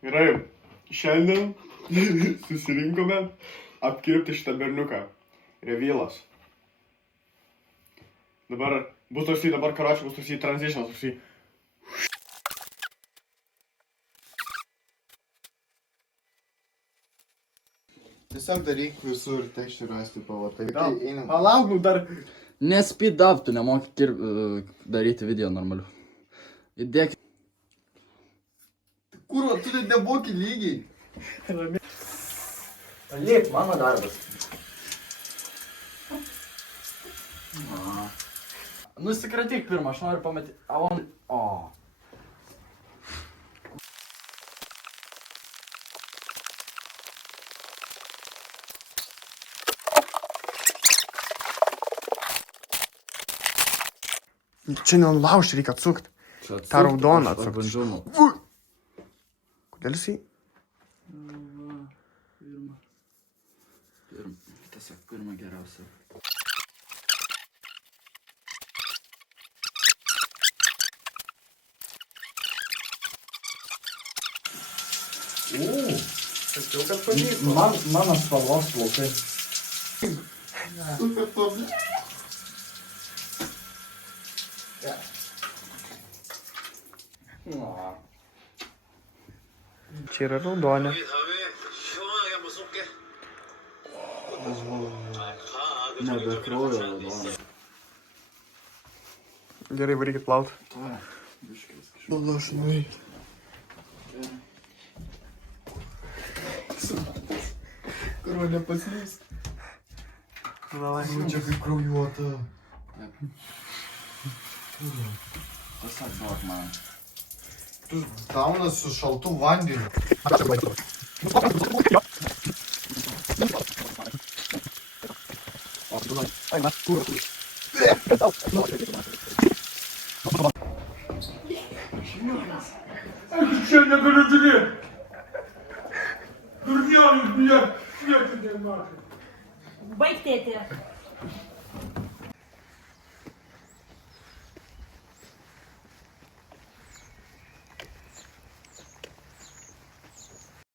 Gerai, šiandien susirinkome apkirpti šitą berniuką. Revylas. Dabar bus toksai, karočiui bus toksai transition, toksai. Tiesiog daryk visur tekščių rasti pavatai. Palauk, dar. Nespeed up, tu nemoki daryti video normaliu. Įdėk. Kurva, tu net nemoki lygiai. Paliek, mano darbas. Nusikratyk pirmą, aš noriu pamatyti. O. Čia nenulaužti, reikia atsukti. Ta raudona Aš atsukti. bandžiau. Kodėl jisai? Tiesiog pirmą geriausią. Sakiau, kad pavyko. Mano spalvos plaukai. Super top. Čia yra raudonė. Nebe kraujo raudonė. Gerai, varykit plaut. Palašnai. Kurva, nepaslys. Čia kaip kraujuota. Pasak duok man. Tu gaunas su šaltu vandeniu. Čia negaliu žiūrėti. Durnielis, blėt, švietį dėl matai. Baig, tėtė.